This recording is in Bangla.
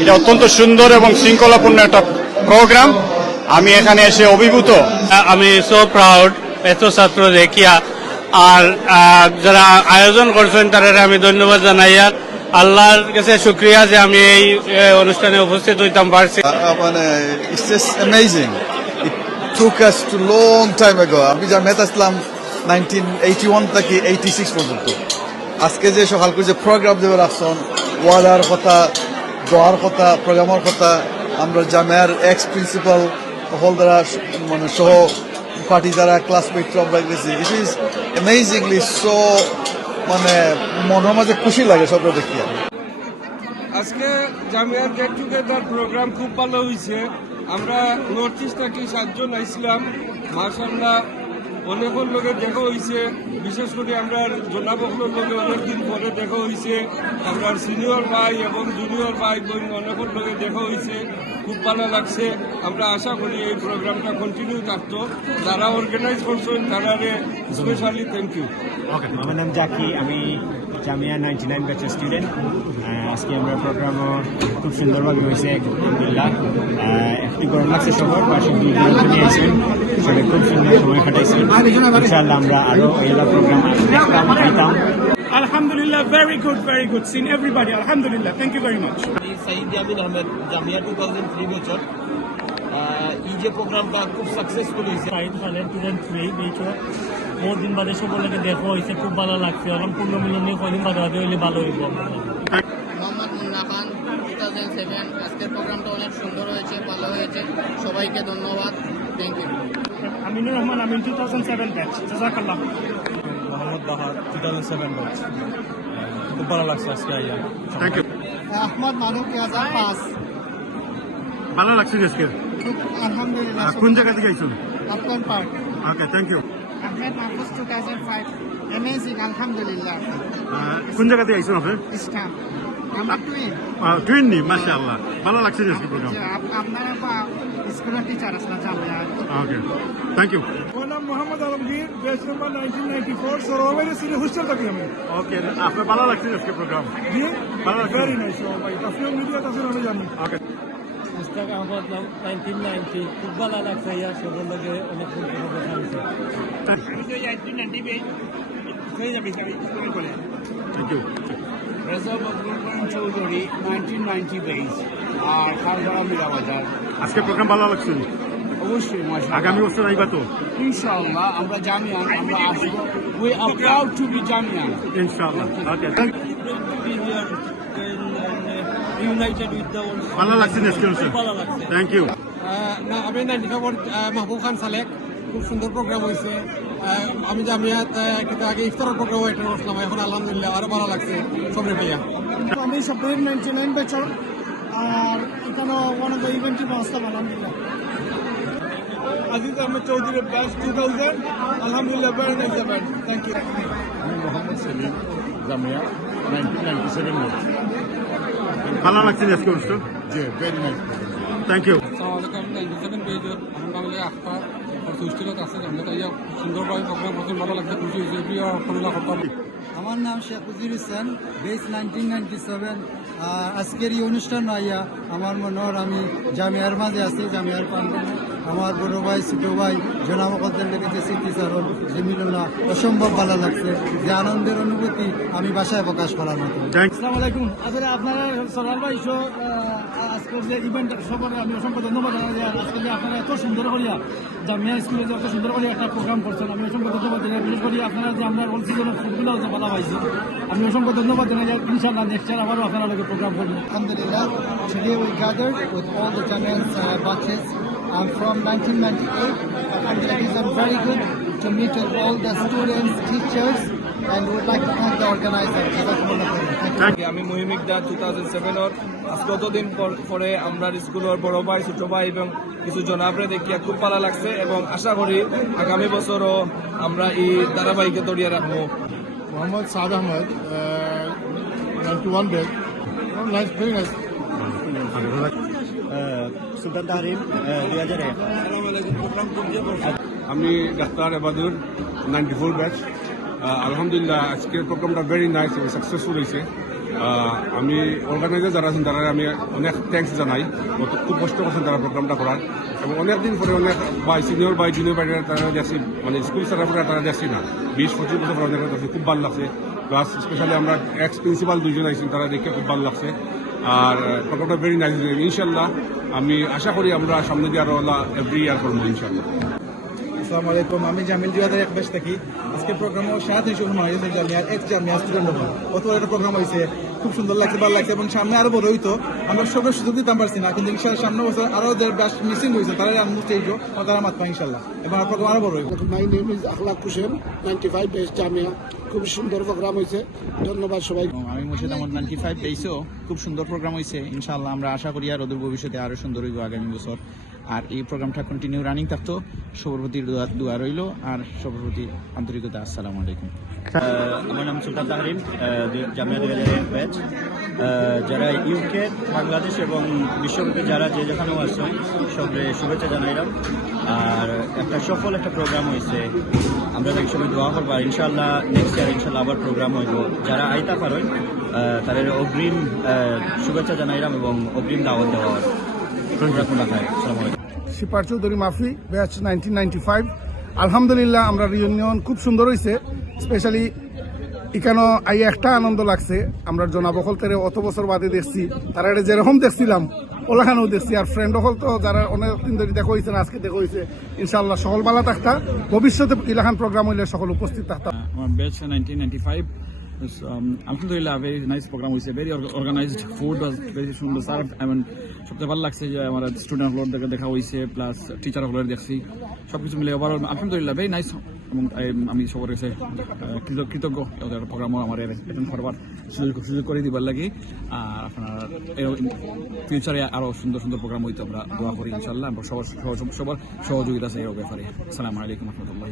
এটা অত্যন্ত সুন্দর এবং শৃঙ্খলাপূর্ণ একটা প্রোগ্রাম। আমি এখানে এসে অভিভূত। আমি সো প্রাউড এত ছাত্র দেখিয়া। আর যারা আয়োজন করছেন তাদের আমি ধন্যবাদ জানাই। আল্লাহর কাছে শুক্রিয়া যে আমি এই অনুষ্ঠানে উপস্থিত হইতাম পারছি। মানে it's just amazing. It took us to long time ago. আমি জামিয়াত ইসলাম 1981 থেকে 86 পর্যন্ত। আজকে যে সকাল করে যে প্রোগ্রাম দেবে রাখছেন, ওয়াদার কথা, দোয়ার কথা, প্রোগ্রামের কথা, আমরা জামিয়ার এক্স প্রিন্সিপাল হল দ্বারা মানে সহ পার্টি দ্বারা ক্লাসমেট আমরা গেছি। ইট ইজ অ্যামেজিংলি সো মানে মনের মাঝে খুশি লাগে সবটা দেখিয়া। আজকে জামিয়ার গেট টুগেদার প্রোগ্রাম খুব ভালো হয়েছে। আমরা নর্থ ইস্ট থেকে 7 জন আইছিলাম। মাশাআল্লাহ অনেকের লোকে দেখা হয়েছে, বিশেষ করে আমরা জনাবকলোর লোকে অনেকদিন পরে দেখা হয়েছে। আমরা সিনিয়র ভাই এবং জুনিয়র ভাই বোন অনেকের লোকে দেখা হয়েছে, খুব ভালো লাগছে। আমরা আশা করি এই প্রোগ্রামটা কন্টিনিউ থাকতো। যারা অর্গানাইজ করছেন তারা স্পেশালি থ্যাংক ইউ। ওকে, আমার নাম জাকি, আমি জামিয়া 99 ব্যাচের স্টুডেন্ট। আজকে আমরা প্রোগ্রামও খুব সুন্দরভাবে হয়েছে আলহামদুলিল্লাহ। একটু গরম লাগছে সবার, পাশে নিয়ে আসবেন, সবাই খুব সুন্দর সময় কাটাইছেন। ইনশাআল্লাহ আমরা আরও এইগুলা প্রোগ্রাম দেখতাম পাইতাম। Alhamdulillah, very good. Seen everybody. Alhamdulillah, thank you very much. Saeed Jamil Ahmed, Jamia 2003 বছর। এই যে প্রোগ্রামটা খুব সাকসেসফুল হয়েছে। সাইদ খালেদ 2003 বছর। বহু দিন বাদে সকলকে দেখা হয়েছে, খুব ভালো লাগছে। এখন পূর্ণ মিলনী কদিন বাদে হইলে ভালো হইব। মোহাম্মদ মুন্না খান 2007। আজকের প্রোগ্রামটা অনেক সুন্দর হয়েছে, ভালো হয়েছে। সবাইকে ধন্যবাদ, thank you. Aminur Rahman, Amin 2007 batch. জাযাকাল্লাহ। মোহাম্মদ বাহার 2007 ব্যাচ। খুব ভালো লাগছে আজকে আইয়া। Thank you. আহমদ মারুফ 2005। ভালো লাগছে আজকে। আলহামদুলিল্লাহ। কোন জায়গা থেকে আইছেন? Afghan park. Okay, thank you. Ahmed Mahfuz 2005। Amazing, আলহামদুলিল্লাহ। কোন জায়গা থেকে আইছেন আপনি? ইসলাম। আমরা টুইন। টুইন নি, মাশাআল্লাহ। ভালো লাগছে আজকে প্রোগ্রাম। আপনারা স্কুলের টিচার আসলে জামিয়া। ওকে, থ্যাংক ইউ। আমার নাম Mohammad Alamgir, batch number 1994। Sarowari city hostel থাকি আমি। ওকে, আপনার ভালো লাগছে আজকে প্রোগ্রাম? জি, ভালো লাগছে। Very nice. ভাই তাফসীর মিডিয়া তাফসীর আমি জানি। ওকে, মুস্তাক আহমদ নাম 1990। খুব ভালো লাগছে, ইয়া সকলকে অনেক দেখা হয়েছে। Thank you. রেজা বদরুল করিম চৌধুরী 1990 বেস আর খারগাড়া মিরাবাজার। আজকে প্রোগ্রাম ভালো লাগছে? অবশ্যই মাশাআল্লাহ। আগামী বছর আইবা তো? ইনশাআল্লাহ আমরা জামিয়ান, আমরা আসবো। We are proud to be Jamian. ইনশাআল্লাহ। Okay, united with the world. ভালো লাগছে আজকে অনুষ্ঠান? ভালো লাগছে। Thank you. আমি 95 মাহবুব খান সালেক। খুব সুন্দর প্রোগ্রাম হয়েছে। আমি জামিয়াত কিন্তু আগে ইফতারের প্রোগ্রাম অ্যাটেন্ড করছিলাম, এখন আলহামদুলিল্লাহ আরো ভালো লাগছে সবরে ভাইয়া। আমি সপ্তাহের 99 ব্যাচর। আর এখানে ওয়ান অফ দ্য ইভেন্টই বাঁচতাম, আলহামদুলিল্লাহ। আজিজ আহমেদ চৌধুরী ব্যাচ 2000। আলহামদুলিল্লাহ, very nice event, thank you. আমি মোহাম্মদ সেলিম, জামিয়া 1997 ব্যাচ। ভালো লাগছে আজকে অনুষ্ঠান? জি, ভেরি নাইস। Thank you. আসসালামাইকুম, 97 পেজর আমি বাংলা আখতার আর সুষ্ঠিলত আছে। আমরা তাই সুন্দরভাবে প্রোগ্রাম করতে ভালো লাগছে, খুশি হয়েছে। প্রিয় কবিলা করতাম। আমার নাম শেখ উজির হোসেন, বেস 1997। আজকের এই অনুষ্ঠান আইয়া আমার মনে হয় আমি জামিয়ার মাঝে আছি, জামিয়ার প্রাঙ্গণে। আমার বড় ভাই, ছোট ভাই, জনাবকদের লেগেছে স্মৃতিচারণ, যে মিলনা অসম্ভব ভালো লাগছে, যে আনন্দের অনুভূতি আমি বাসায় প্রকাশ করার মতো। আসসালামু আলাইকুম। আসলে আপনারা সরার ভাই আজকের যে ইভেন্ট সবার আমি অসংখ্য ধন্যবাদ জানাই। যে আজকে যে আপনারা এত সুন্দর করিয়া জামিয়া স্কুলে যে এত সুন্দর করে একটা প্রোগ্রাম করছেন, আমি অসংখ্য ধন্যবাদ জানাই। বিশেষ করে আপনারা যে আমরা বলছি যেন ফুডগুলো যে ভালো পাইছি, আমি অসংখ্য ধন্যবাদ জানাই। ইনশাআল্লাহ নেক্সট ইয়ার আবারও আপনারা লোকের প্রোগ্রাম করবেন। Alhamdulillah, today we gathered with all the Jamia's batches. I'm from 1998. Alhamdulillah, it is very good to meet with all the students, teachers, and we would like to thank the organizers. Thank you. আমি মুহিম ইকদার 2007 আজকে কতদিন পরে আমরা স্কুলের বড় ভাই, ছোট ভাই এবং কিছু জনাবরে দেখিয়া খুব ভালো লাগছে এবং আশা করি আগামী বছরও আমরা এই ধারাবাহিকে তরিয়ে রাখবো। Mohammad Saad Ahmad 91 batch. Nice, very nice. Sultan Tahrim 2001। আমি ডাক্তার এবাদুর 94 ব্যাচ। আলহামদুলিল্লাহ আজকের প্রোগ্রামটা ভেরি নাইস এবং সাকসেসফুল হয়েছে। আমি অর্গানাইজার যারা আছেন তারা আমি অনেক থ্যাঙ্কস জানাই, খুব কষ্ট করছেন তারা প্রোগ্রামটা করার, এবং অনেকদিন পরে অনেক বাই সিনিয়র বাই জুনিয়র বাই তারা দেখছি, মানে স্কুল স্যারেরা তারা দেখছি না, 20-25 বছর পরে অনেক দেখছি, খুব ভালো লাগছে। প্লাস স্পেশালি আমরা এক্স প্রিন্সিপাল দুইজন আইসি, তারা দেখে খুব ভালো লাগছে। আর প্রোগ্রামটা ভেরি নাইস। ইনশাল্লাহ আমি আশা করি আমরা সামনে দিয়ে আরো এভরি ইয়ার করবো ইনশাল্লাহ। আসসালামু আলাইকুম, আমি জামিল জুয়াদের এক বেশ থাকি। আজকে প্রোগ্রামও সাথে শুরু হয়েছে জামিয়ার এক্স জামিয়া স্টুডেন্ট কত বড় একটা প্রোগ্রাম হয়েছে, খুব সুন্দর লাগছে, ভালো লাগছে, এবং সামনে আরো বড় হইতো। আমরা সবার সুযোগ দিতে পারছি না, কিন্তু ইনশাল্লাহ সামনে বছর আরো বেশ মিসিং হয়েছে, তারা আনন্দ স্টেজও তারা মাত্রা ইনশাল্লাহ, এবং প্রোগ্রাম আরো বড় হইব। মাই নেম ইজ আখলাক হোসেন, 95 বেস জামিয়া। খুব সুন্দর প্রোগ্রাম হয়েছে, ধন্যবাদ সবাই। আমি মুর্শিদ আহমদ, 95 বেসও খুব সুন্দর প্রোগ্রাম হয়েছে। ইনশাআল্লাহ আমরা আশা করি আর অদূর ভবিষ্যতে আরো সুন্দর হইব আগামী বছর। আর এই প্রোগ্রামটা কন্টিনিউ রানিং থাকতো। সবার প্রতি দোয়া রইল, আর সবার প্রতি আন্তরিকতা। আসসালামু আলাইকুম। আমার নাম সুলতান তাহরিন, জামিয়া 2001 ব্যাচ। যারা ইউকে, বাংলাদেশ এবং বিশ্বব্যাপী যারা যে যেখানেও আসছে সবরে শুভেচ্ছা জানাইলাম। আর একটা সফল একটা প্রোগ্রাম হয়েছে, আমরা তাকে সবাই দোয়া করবো। ইনশাআল্লাহ নেক্সট ইয়ার ইনশাআল্লাহ আবার প্রোগ্রাম হইব। যারা আইতা পারেন তাদের অগ্রিম শুভেচ্ছা জানাইলাম এবং অগ্রিম দাওয়াত দেওয়া প্রোগ্রাম রাখায়। আসসালামু আলাইকুম। শিপার চৌধুরী মাফি, ব্যাচ 1995। আলহামদুলিল্লাহ আমরা রিউনিয়ন খুব সুন্দর হয়েছে। স্পেশালি এখানে আই একটা আনন্দ লাগছে, আমরা জনাব হলতে অত বছর বাদে দেখছি, তারা এটা যেরকম দেখছিলাম ওলাখানেও দেখছি। আর ফ্রেন্ড হল তো যারা অনেকদিন ধরে দেখা হয়েছে না, আজকে দেখা হয়েছে। ইনশাআল্লাহ সকল বালা থাকতা, ভবিষ্যতে ইলাখান প্রোগ্রাম হইলে সকল উপস্থিত থাকতাম। আমার ব্যাচ 1995. আলহামদুলিল্লাহ ভেরি নাইস প্রোগ্রাম হয়েছে, very organised, food was very সুন্দর সার্ভ। সবচেয়ে ভালো লাগছে যে আমার স্টুডেন্ট হলের দেখা হয়েছে, প্লাস টিচার হলের দেখছি, সবকিছু মিলে ওভারঅল আলহামদুলিল্লাহ ভেরি নাইস। এবং আমি সবার কাছে কৃতজ্ঞ ওদের প্রোগ্রামও আমার অ্যাটেন্ড করবার সুযোগ করে দিবার লাগে। আর আপনার ফিউচারে আরো সুন্দর সুন্দর প্রোগ্রাম হইতে আমরা দোয়া করি ইনশাল্লাহ। সবার সহযোগিতা আছে এই ব্যাপারে। আসসালামু আলাইকুম রহমতুল্লাহ।